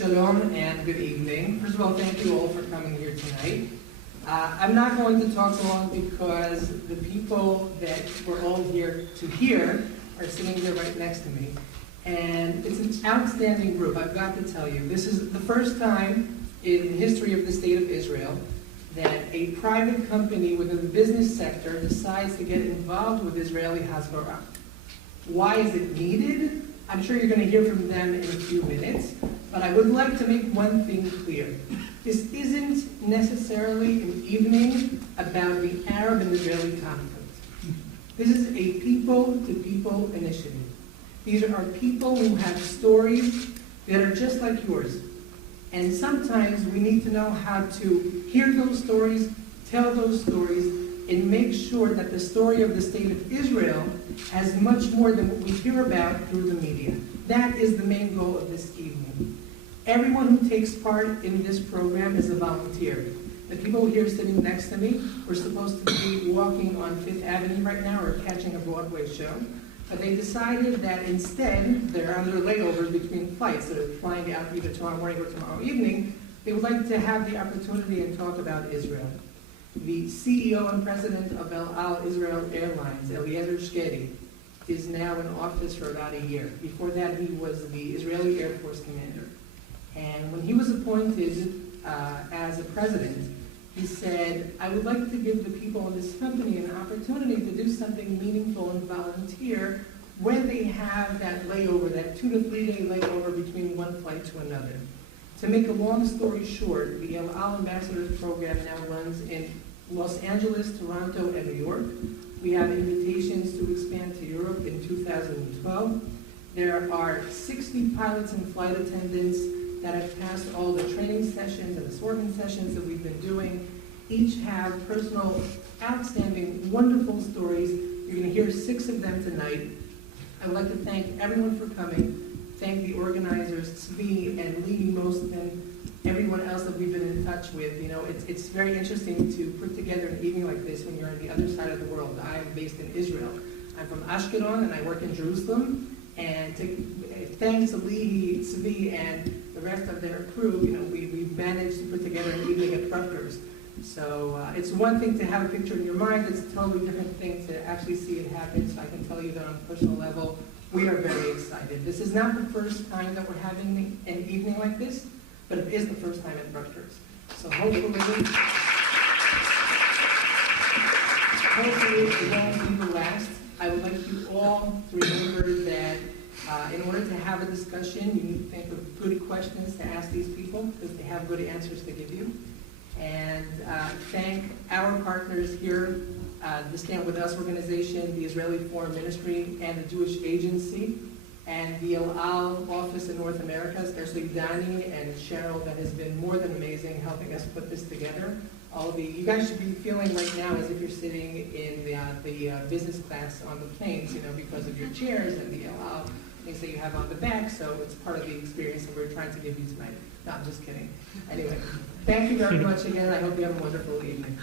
Shalom and good evening. First of all, thank you all for coming here tonight. I'm not going to talk long because the people that we're all here to hear are sitting here right next to me. And it's an outstanding group, I've got to tell you. This is the first time in the history of the state of Israel that a private company within the business sector decides to get involved with Israeli Hasbara. Why is it needed? I'm sure you're going to hear from them in a few minutes, but I would like to make one thing clear. This isn't necessarily an evening about the Arab and Israeli conflict. This is a people-to-people initiative. These are people who have stories that are just like yours. And sometimes we need to know how to hear those stories, tell those stories, and make sure that the story of the state of Israel has much more than what we hear about through the media. That is the main goal of this evening. Everyone who takes part in this program is a volunteer. The people here sitting next to me were supposed to be walking on Fifth Avenue right now or catching a Broadway show, but they decided that instead, they're on their layovers between flights, so they're flying out either tomorrow morning or tomorrow evening. They would like to have the opportunity and talk about Israel. The CEO and president of El Al Israel Airlines, Eliezer Shgeri, is now in office for about a year. Before that, he was the Israeli Air Force commander. And when he was appointed as a president, he said, I would like to give the people of this company an opportunity to do something meaningful and volunteer when they have that layover, that 2 to 3 day layover between one flight to another. To make a long story short, the El Al Ambassadors Program now runs in Los Angeles, Toronto, and New York. We have invitations to expand to Europe in 2012. There are 60 pilots and flight attendants that have passed all the training sessions and the sorting sessions that we've been doing. Each have personal, outstanding, wonderful stories. You're going to hear 6 of them tonight. I would like to thank everyone for coming. Thank the organizers, Tzvi and Lee Mostman, everyone else that we've been in touch with. You know, it's very interesting to put together an evening like this when you're on the other side of the world. I am based in Israel. I'm from Ashkelon and I work in Jerusalem. And thanks to Lee, Tzvi, and the rest of their crew, you know, we've managed to put together an evening at Rutgers. So it's one thing to have a picture in your mind, it's a totally different thing to actually see it happen. So I can tell you that on a personal level, we are very excited. This is not the first time that we're having an evening like this, but it is the first time at Rutgers. So hopefully it won't be the last. I would like you all to remember that in order to have a discussion, you need to think of good questions to ask these people because they have good answers to give you. And thank our partners here, the Stand With Us organization, the Israeli Foreign Ministry, and the Jewish Agency, and the El Al office in North America, especially Danny and Cheryl, that has been more than amazing helping us put this together. You guys should be feeling right now as if you're sitting in the business class on the planes, you know, because of your chairs and the El Al things that you have on the back, so it's part of the experience that we're trying to give you tonight. No, I'm just kidding. Anyway, thank you very much again. I hope you have a wonderful evening.